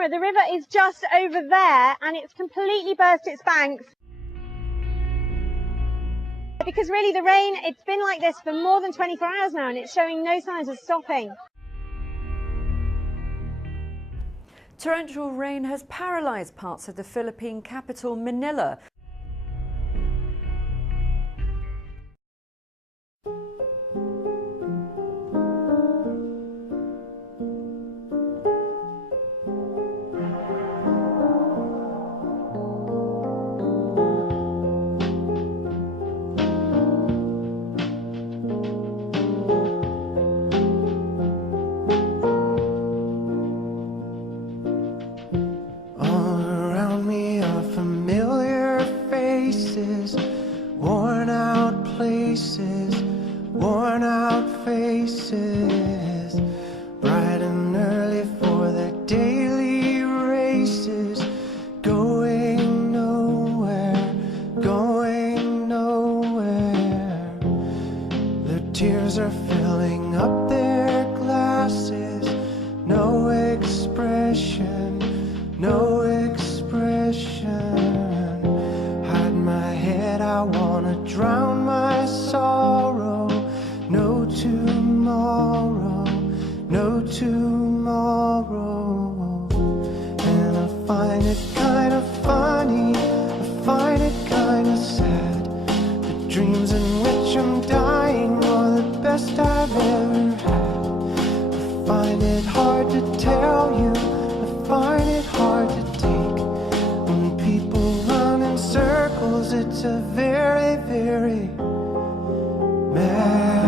camera, the river is just over there and it's completely burst its banks. Because really the rain, it's been like this for more than 24 hours now and it's showing no signs of stopping. Torrential rain has paralysed parts of the Philippine capital, Manila. Worn out faces, bright and early for their daily races, going nowhere, going nowhere. Their tears are filling up their glasses, no expression, no expression. Hide my head, I wanna drown my sorrow. No tomorrow, no tomorrow. And I find it kind of funny, I find it kind of sad. The dreams in which I'm dying are the best I've ever had. I find it hard to tell you, I find it hard to take. When people run in circles, it's a very, very mad